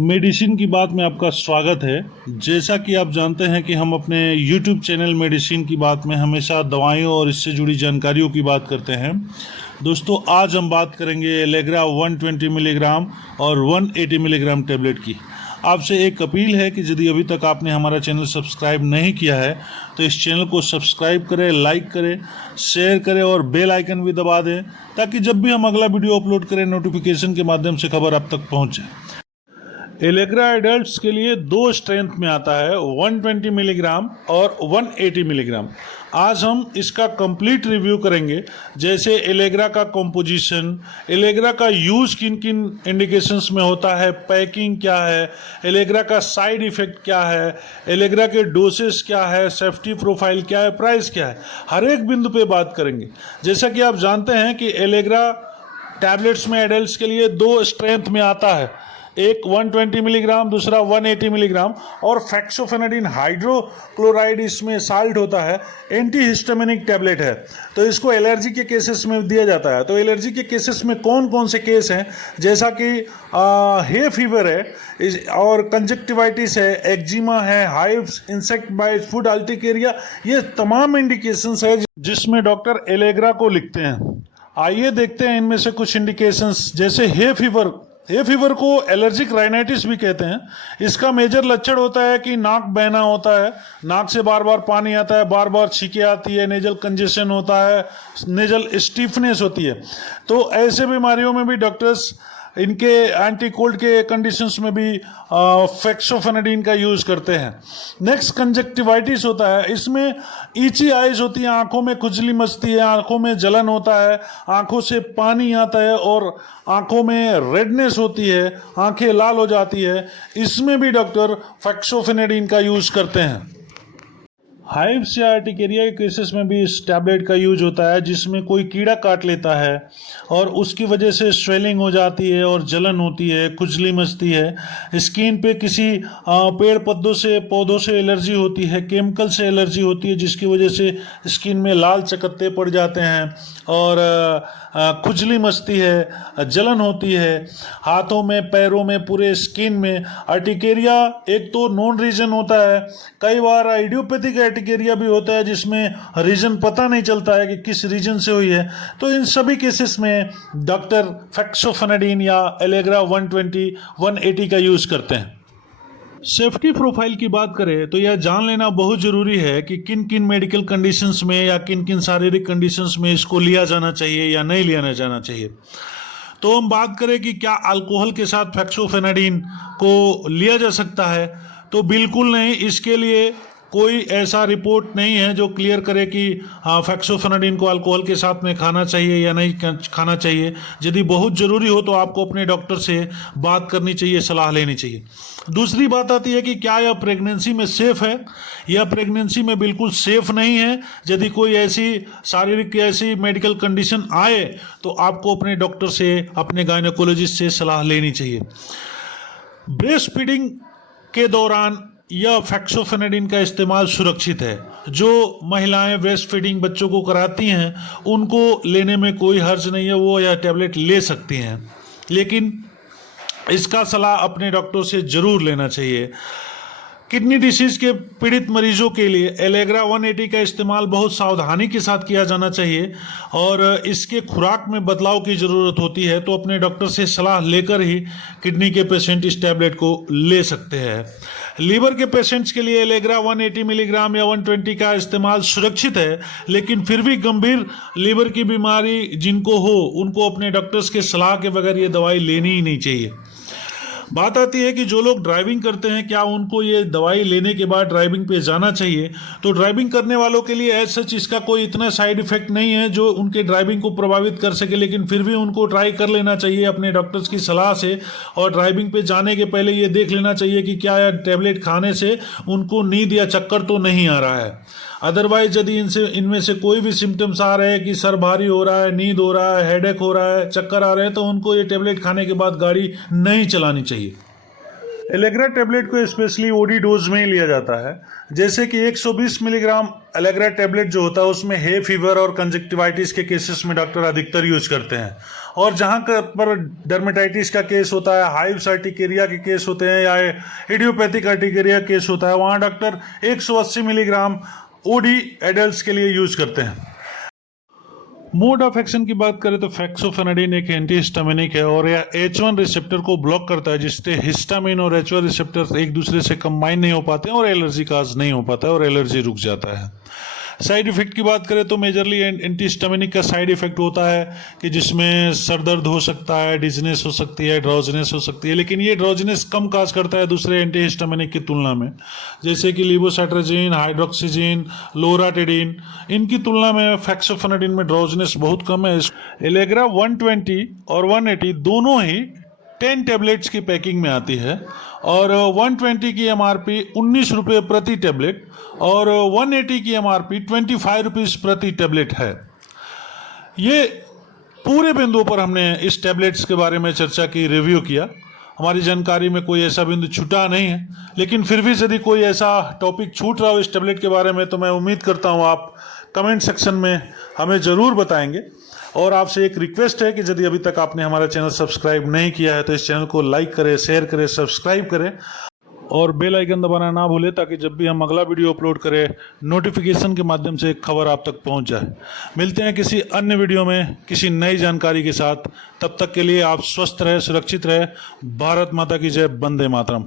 Medicine की बात में आपका स्वागत है। जैसा कि आप जानते हैं कि हम अपने YouTube चैनल मेडिसिन की बात में हमेशा दवाइयों और इससे जुड़ी जानकारियों की बात करते हैं। दोस्तों, आज हम बात करेंगे एलेग्रा 120 मिलीग्राम और 180 मिलीग्राम टैबलेट की। आपसे एक अपील है कि यदि अभी तक आपने हमारा चैनल सब्सक्राइब नहीं किया है तो इस चैनल को सब्सक्राइब करें, लाइक करें, शेयर करें और बेल आइकन भी दबा दें ताकि जब भी हम अगला वीडियो अपलोड करें नोटिफिकेशन के माध्यम से खबर आप तक पहुंचे। एलेग्रा एडल्ट्स के लिए दो स्ट्रेंथ में आता है, 120 मिलीग्राम और 180 मिलीग्राम। आज हम इसका कंप्लीट रिव्यू करेंगे, जैसे एलेग्रा का कंपोजिशन, एलेग्रा का यूज किन किन इंडिकेशंस में होता है, पैकिंग क्या है, एलेग्रा का साइड इफेक्ट क्या है, एलेग्रा के डोसेस क्या है, सेफ्टी प्रोफाइल क्या है, प्राइस क्या है, हर एक बिंदु पे बात करेंगे। जैसा कि आप जानते हैं कि एलेग्रा टैबलेट्स में एडल्ट्स के लिए दो स्ट्रेंथ में आता है, एक 120 मिलीग्राम, दूसरा 180 मिलीग्राम। और फैक्सोफेनाडिन हाइड्रोक्लोराइड इसमें साल्ट होता है, एंटी हिस्टामिनिक टैबलेट है, तो इसको एलर्जी के केसेस में दिया जाता है। तो एलर्जी के केसेस में कौन कौन से केस हैं, जैसा कि हे फीवर है और कंजक्टिवाइटिस है, एक्जिमा है, hives, insect bite, food urticaria, ये तमाम इंडिकेशंस है जिसमें डॉक्टर एलेग्रा को लिखते हैं। आइए देखते हैं इनमें से कुछ इंडिकेशंस। जैसे हे फीवर को एलर्जिक राइनाइटिस भी कहते हैं। इसका मेजर लक्षण होता है कि नाक बहना होता है, नाक से बार बार पानी आता है, बार बार छींकें आती है, नेजल कंजेशन होता है, नेजल स्टिफनेस होती है। तो ऐसे बीमारियों में भी डॉक्टर्स इनके एंटी कोल्ड के कंडीशंस में भी फैक्सोफेनाडिन का यूज़ करते हैं। नेक्स्ट कंजक्टिवाइटिस होता है, इसमें ईची आइज होती है, आंखों में खुजली मचती है, आंखों में जलन होता है, आंखों से पानी आता है और आंखों में रेडनेस होती है, आंखें लाल हो जाती है। इसमें भी डॉक्टर फैक्सोफेनाडिन का यूज़ करते हैं। हाइव्स या अर्टिकेरिया के केसेस में भी इस टैबलेट का यूज होता है, जिसमें कोई कीड़ा काट लेता है और उसकी वजह से स्वेलिंग हो जाती है और जलन होती है, खुजली मचती है। स्किन पे किसी पेड़ पौधों से एलर्जी होती है, केमिकल से एलर्जी होती है, जिसकी वजह से स्किन में लाल चकत्ते पड़ जाते हैं और खुजली मचती है, जलन होती है, हाथों में, पैरों में, पूरे स्किन में। अर्टिकेरिया एक तो नॉन रीजन होता है, कई बार आइडियोपैथिक अर्टिकेरिया भी होता है जिसमें रीजन पता नहीं चलता है कि किस रीजन से हुई है। तो इन सभी केसेस में डॉक्टर फैक्सोफेनाडिन या एलेग्रा 120, 180 का यूज करते हैं। सेफ्टी प्रोफाइल की बात करें तो यह जान लेना बहुत ज़रूरी है कि किन किन मेडिकल कंडीशंस में या किन किन शारीरिक कंडीशंस में इसको लिया जाना चाहिए या नहीं लिया जाना चाहिए। तो हम बात करें कि क्या अल्कोहल के साथ फैक्सोफेनाडिन को लिया जा सकता है, तो बिल्कुल नहीं। इसके लिए कोई ऐसा रिपोर्ट नहीं है जो क्लियर करे कि फैक्सोफेनाडिन को अल्कोहल के साथ में खाना चाहिए या नहीं खाना चाहिए। यदि बहुत ज़रूरी हो तो आपको अपने डॉक्टर से बात करनी चाहिए, सलाह लेनी चाहिए। दूसरी बात आती है कि क्या यह प्रेगनेंसी में सेफ़ है। यह प्रेगनेंसी में बिल्कुल सेफ़ नहीं है। यदि कोई ऐसी शारीरिक ऐसी मेडिकल कंडीशन आए तो आपको अपने डॉक्टर से, अपने गायनेकोलॉजिस्ट से सलाह लेनी चाहिए। ब्रेस्ट फीडिंग के दौरान यह फैक्सोफेनाडिन का इस्तेमाल सुरक्षित है। जो महिलाएं ब्रेस्ट फीडिंग बच्चों को कराती हैं उनको लेने में कोई हर्ज नहीं है, वो यह टैबलेट ले सकती हैं, लेकिन इसका सलाह अपने डॉक्टर से ज़रूर लेना चाहिए। किडनी डिसीज़ के पीड़ित मरीजों के लिए एलेग्रा 180 का इस्तेमाल बहुत सावधानी के साथ किया जाना चाहिए और इसके खुराक में बदलाव की ज़रूरत होती है। तो अपने डॉक्टर से सलाह लेकर ही किडनी के पेशेंट इस टैबलेट को ले सकते हैं। लीवर के पेशेंट्स के लिए एलेग्रा 180 मिलीग्राम या 120 का इस्तेमाल सुरक्षित है, लेकिन फिर भी गंभीर लीवर की बीमारी जिनको हो उनको अपने डॉक्टर्स के सलाह के बगैर ये दवाई लेनी ही नहीं चाहिए। बात आती है कि जो लोग ड्राइविंग करते हैं, क्या उनको ये दवाई लेने के बाद ड्राइविंग पे जाना चाहिए। तो ड्राइविंग करने वालों के लिए एज सच इसका कोई इतना साइड इफेक्ट नहीं है जो उनके ड्राइविंग को प्रभावित कर सके, लेकिन फिर भी उनको ट्राई कर लेना चाहिए अपने डॉक्टर्स की सलाह से। और ड्राइविंग पे जाने के पहले ये देख लेना चाहिए कि क्या यह टैबलेट खाने से उनको नींद या चक्कर तो नहीं आ रहा है। अदरवाइज यदि इनमें से कोई भी सिम्टम्स आ रहे हैं कि सर भारी हो रहा है, नींद हो रहा है, हेडेक हो रहा है, चक्कर आ रहे हैं, तो उनको ये टैबलेट खाने के बाद गाड़ी नहीं चलानी चाहिए। एलेग्रा टैबलेट को स्पेशली ओडी डोज में ही लिया जाता है। जैसे कि 120 मिलीग्राम एलेग्रा टैबलेट जो होता है उसमें हे फीवर और कंजक्टिवाइटिस के केसेस में डॉक्टर अधिकतर यूज करते हैं और जहाँ पर डर्मेटाइटिस का केस होता है, हाइव्स अर्टिकेरिया के केस होते हैं या इडियोपैथिक अर्टिकेरिया केस होता है, वहाँ डॉक्टर 180 मिलीग्राम ओडी एडल्ट्स के लिए यूज करते हैं। मोड ऑफ एक्शन की बात करें तो फेक्सोफेनाडिन एक एंटीहिस्टामिनिक है और यह H1 रिसेप्टर को ब्लॉक करता है, जिससे हिस्टामिन और H1 रिसेप्टर एक दूसरे से कंबाइन नहीं हो पाते हैं और एलर्जी काज नहीं हो पाता है और एलर्जी रुक जाता है। साइड इफेक्ट की बात करें तो मेजरली एंटीहिस्टामिनिक का साइड इफेक्ट होता है कि जिसमें सर दर्द हो सकता है, डिजनेस हो सकती है, ड्राउजीनेस हो सकती है, लेकिन ये ड्राउजीनेस कम काज करता है दूसरे एंटीहिस्टामिनिक की तुलना में, जैसे कि लीवोसाइट्राजीन, हाइड्रोक्सीजीन, लोराटिडिन। इनकी तुलना में फेक्सोफेनाडिन में ड्राउजीनेस बहुत कम है। एलेग्रा 120 और 180 दोनों ही 10 टैबलेट्स की पैकिंग में आती है और 120 की एमआरपी 19 रुपये प्रति टैबलेट और 180 की एमआरपी 25 रुपीज़ प्रति टैबलेट है। ये पूरे बिंदुओं पर हमने इस टैबलेट्स के बारे में चर्चा की, रिव्यू किया। हमारी जानकारी में कोई ऐसा बिंदु छूटा नहीं है, लेकिन फिर भी यदि कोई ऐसा टॉपिक छूट रहा हो इस टैबलेट के बारे में तो मैं उम्मीद करता हूँ आप कमेंट सेक्शन में हमें ज़रूर बताएंगे। और आपसे एक रिक्वेस्ट है कि यदि अभी तक आपने हमारा चैनल सब्सक्राइब नहीं किया है तो इस चैनल को लाइक करें, शेयर करें, सब्सक्राइब करें और बेल आइकन दबाना ना भूलें, ताकि जब भी हम अगला वीडियो अपलोड करें नोटिफिकेशन के माध्यम से एक खबर आप तक पहुंच जाए। मिलते हैं किसी अन्य वीडियो में किसी नई जानकारी के साथ। तब तक के लिए आप स्वस्थ रहे, सुरक्षित रहे। भारत माता की जय, वंदे मातरम।